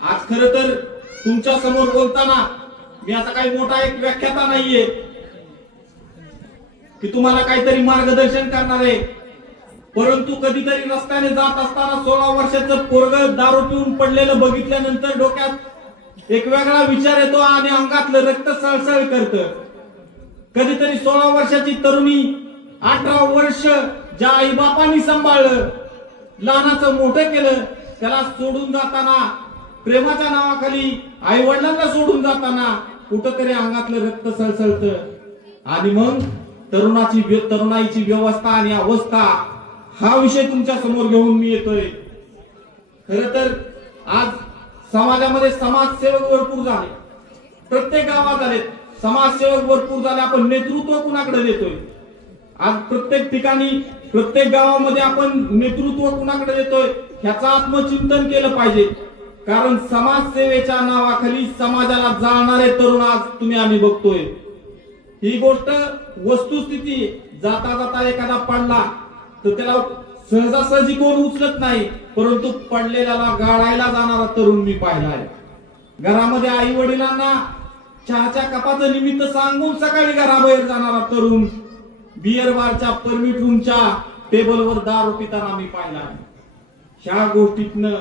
आज खरं तर तुमच्या समोर बोलताना मी असा काही मोठा एक व्याख्याता नाहीये की तुम्हाला काहीतरी मार्गदर्शन करणार आहे, परंतु कधीतरी रस्त्याने जात असताना 16 वर्षाचं पोरग दारू पिऊन पडलेलं बघितल्यानंतर डोक्यात एक वेगळा विचार येतो आणि अंगातलं रक्त सळसळ करतं. कधीतरी 16 वर्षाची तरुणी 18 वर्ष ज्या आई बापांनी सांभाळलं, लहानाचं मोठं केलं, त्याला सोडून जाताना प्रेमाच्या नावाखाली आई वडिलांना सोडून जाताना कुठंतरी अंगातलं रक्त सळसळतं आणि मग तरुणाईची व्यवस्था आणि अवस्था हा विषय तुमच्या समोर घेऊन मी येतोय. खरं तर आज समाजामध्ये समाजसेवक भरपूर झाले, प्रत्येक गावात आले समाजसेवक भरपूर झाले. आपण नेतृत्व कुणाकडे देतोय? आज प्रत्येक ठिकाणी प्रत्येक गावामध्ये आपण नेतृत्व कुणाकडे देतोय ह्याचं आत्मचिंतन केलं पाहिजे. कारण समाजसेवेच्या नावाखाली समाजाला जाणारे तरुण आज तुम्ही आम्ही बघतोय. ही गोष्ट वस्तुस्थिती. जाता जाता एखादा पडला तर त्याला सहजासहजी कोण उचलत नाही, परंतु पडलेल्याला गाळायला जाणारा तरुण मी पाहिलाय. घरामध्ये आई वडिलांना चहाच्या कपाचं निमित्त सांगून सकाळी घराबाहेर जाणारा तरुण बियर बारच्या परमिट रूमच्या टेबलवर दारू पिताना मी पाहिलाय. ह्या गोष्टीतनं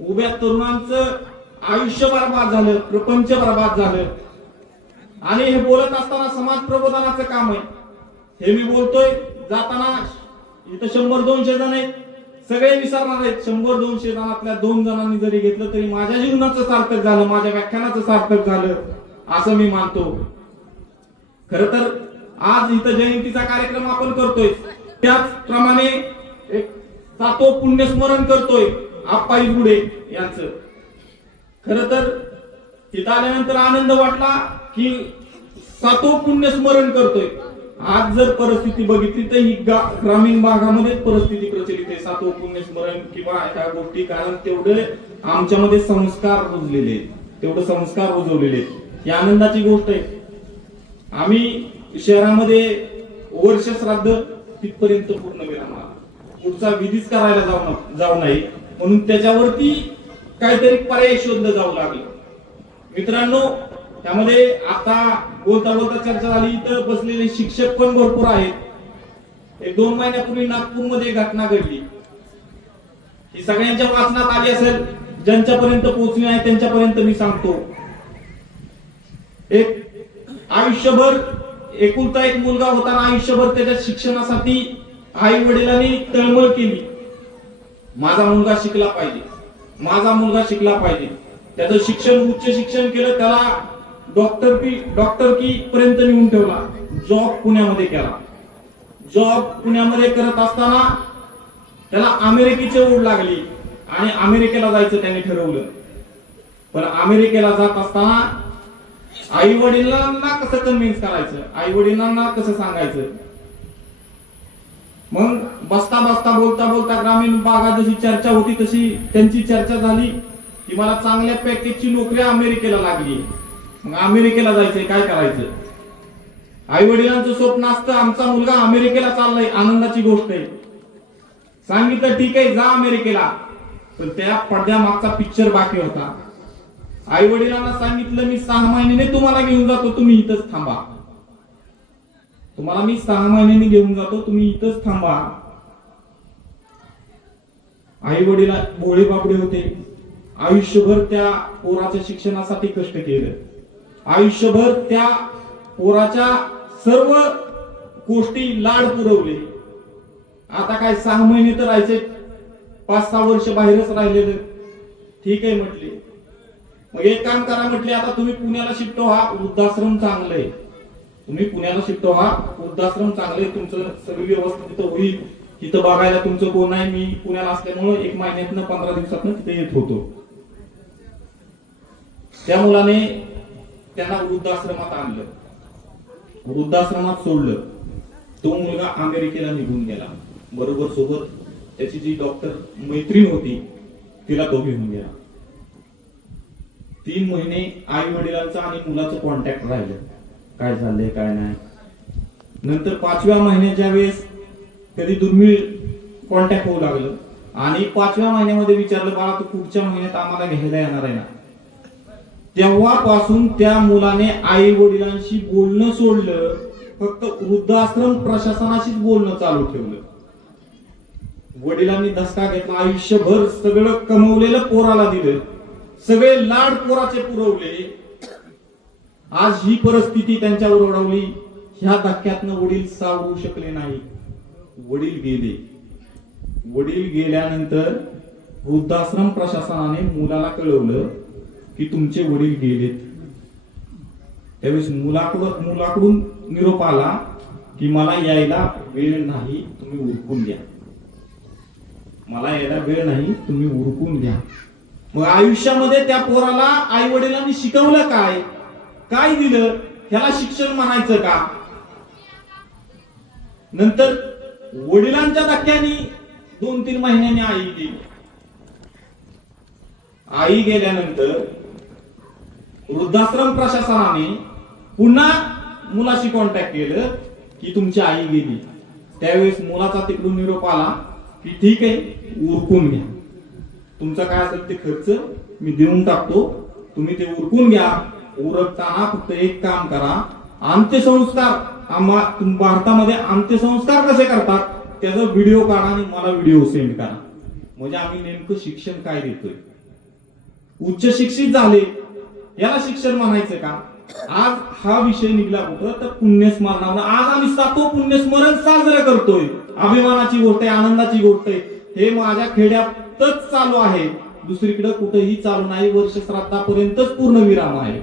उभ्या तरुणांचं आयुष्य बर्बाद झालं, प्रपंच बर्बाद झालं. आणि हे बोलत असताना समाज प्रबोधनाचं काम आहे. हे मी बोलतोय जाताना इथं 100-200 जण आहेत, सगळे विसरणार आहेत. 100-200 जणातल्या 2 जणांनी जरी घेतलं तरी माझ्या जीवनाचं सार्थक झालं, माझ्या व्याख्यानाचं सार्थक झालं असं मी मानतो. खरं तर आज इथं जयंतीचा कार्यक्रम आपण करतोय, त्याचप्रमाणे एक सातो पुण्यस्मरण करतोय आप्पाई गुडे यांचं. खरं तर तिथं आल्यानंतर आनंद वाटला की सातो पुण्यस्मरण करतोय. आज जर परिस्थिती बघितली तर ही ग्रामीण भागामध्ये परिस्थिती प्रचलित आहे सातो पुण्यस्मरण किंवा ह्या गोष्टी. कारण तेवढे आमच्यामध्ये संस्कार रुजलेले आहेत, तेवढे संस्कार रुजवलेले आहेत. ही आनंदाची गोष्ट आहे. आम्ही शहरामध्ये वर्ष श्राद्ध तिथपर्यंत पूर्ण विराम, पुढचा विधीच करायला जाऊ नये म्हणून त्याच्यावरती काहीतरी पर्याय शोधलं जाऊ लागलं. मित्रांनो, त्यामध्ये आता बोलता बोलता चर्चा झाली, तर बसलेले शिक्षक पण भरपूर आहेत. 1-2 महिन्यापूर्वी नागपूरमध्ये घटना घडली. ही सगळ्यांच्या वाचनात आली असेल, ज्यांच्यापर्यंत पोहोचली नाही त्यांच्यापर्यंत मी सांगतो. एक आयुष्यभर एकुलता एक मुलगा होता, आयुष्यभर त्याच्या शिक्षणासाठी आई वडिलांनी तळमळ केली. माझा मुलगा शिकला पाहिजे, माझा मुलगा शिकला पाहिजे. त्याचं शिक्षण उच्च शिक्षण केलं, त्याला डॉक्टरकी पर्यंत नेऊन ठेवला. जॉब पुण्यामध्ये केला. जॉब पुण्यामध्ये करत असताना त्याला अमेरिकेची ओढ लागली आणि अमेरिकेला जायचं त्याने ठरवलं. पण अमेरिकेला जात असताना आई वडिलांना कसं कन्व्हिन्स करायचं, आई वडिलांना कसं सांगायचं. मग बसता बसता बोलता बोलता ग्रामीण भागात जशी चर्चा होती तशी त्यांची चर्चा झाली की मला चांगल्या पॅकेजची नोकरी अमेरिकेला लागली. मग अमेरिकेला जायचंय, काय करायचं. आई वडिलांचं स्वप्न असतं आमचा मुलगा अमेरिकेला चाललाय, आनंदाची गोष्ट आहे. सांगितलं ठीक आहे जा अमेरिकेला, पण त्या पडद्या मागचा पिक्चर बाकी होता. आई वडिलांना सांगितलं मी 6 महिन्याने तुम्हाला घेऊन जातो, तुम्ही इथंच थांबा. तुम्हाला मी 6 महिन्यांनी घेऊन जातो, तुम्ही इथंच थांबा. आई वडिला भोळे बापडे होते. आयुष्यभर त्या पोराच्या शिक्षणासाठी कष्ट केलं. आयुष्यभर त्या पोराच्या सर्व गोष्टी लाड पुरवले. आता काय 6 महिने तर राहायचे, 5-6 वर्ष बाहेरच राहिलेले. ठीक आहे म्हटले. मग एक काम करा म्हटले, आता तुम्ही पुण्याला शिफ्ट व्हा, वृद्धाश्रम चांगलं आहे. तुम्ही पुण्याला शिफ्ट व्हा, वृद्धाश्रम चांगलं आहे, तुमचं सगळी व्यवस्था तिथं होईल. तिथं बघायला तुमचं कोण आहे. मी पुण्याला असल्यामुळे 1 महिन्यातनं 15 दिवसातनं तिथे येत होतो. त्या मुलाने त्यांना वृद्धाश्रमात आणलं, वृद्धाश्रमात सोडलं. तो मुलगा अमेरिकेला निघून गेला. बरोबर सोबत त्याची जी डॉक्टर मैत्रीण होती तिला तो घेऊन गेला. 3 महिने आई वडिलांचा आणि मुलाचं कॉन्टॅक्ट राहिलं, काय झालंय काय नाही. नंतर 5व्या महिन्याच्या वेळेस कधी दुर्मिळ कॉन्टॅक्ट होऊ लागलं. आणि 5व्या महिन्यामध्ये विचारलं, बाळा तू पुढच्या महिन्यात आम्हाला घ्यायला येणार आहे ना? तेव्हापासून त्या मुलाने आई वडिलांशी बोलणं सोडलं, फक्त वृद्धाश्रम प्रशासनाशीच बोलणं चालू ठेवलं. वडिलांनी धसका घेतला, आयुष्यभर सगळं कमवलेलं पोराला दिलं, सगळे लाड पोराचे पुरवले. आज ही परिस्थिती त्यांच्यावर ओढवली. ह्या धक्क्यातनं वडील सावरू शकले नाही. वडील गेले. वडील गेल्यानंतर वृद्धाश्रम प्रशासनाने मुलाला कळवलं की तुमचे वडील गेलेत. त्यावेळेस मुलाकडून निरोप आला की मला यायला वेळ नाही, तुम्ही उरकून घ्या. मला यायला वेळ नाही, तुम्ही उरकून घ्या. मग आयुष्यामध्ये त्या पोराला आई वडिलांनी शिकवलं काय, काय दिलं, ह्याला शिक्षण म्हणायचं का? नंतर वडिलांच्या धक्क्याने 2-3 महिन्यांनी आई गेली. आई गेल्यानंतर वृद्धाश्रम प्रशासनाने पुन्हा मुलाशी कॉन्टॅक्ट केलं की तुमची आई गेली. त्यावेळेस मुलाचा तिकडून निरोप आला की ठीक आहे, उरकून घ्या, तुमचा काय असेल ते खर्च मी देऊन टाकतो, तुम्ही ते उरकून घ्या. उरकताना फक्त एक काम करा, अंत्यसंस्कार भारतामध्ये अंत्यसंस्कार कसे करतात त्याचा व्हिडिओ काढा आणि मला व्हिडिओ सेंड करा, म्हणजे आम्ही नेमकं शिक्षण काय देतोय. उच्च शिक्षित झाले, याला शिक्षण म्हणायचं का? आज हा विषय निघला कुठं तर पुण्यस्मरणावर. आज आम्ही 7वं पुण्यस्मरण साजरं करतोय. अभिमानाची गोष्ट आहे, आनंदाची गोष्ट आहे. हे माझ्या खेड्यातच चालू आहे, दुसरीकडे कुठेही चालू नाही. वर्ष श्राद्धापर्यंतच पूर्ण विराम आहे.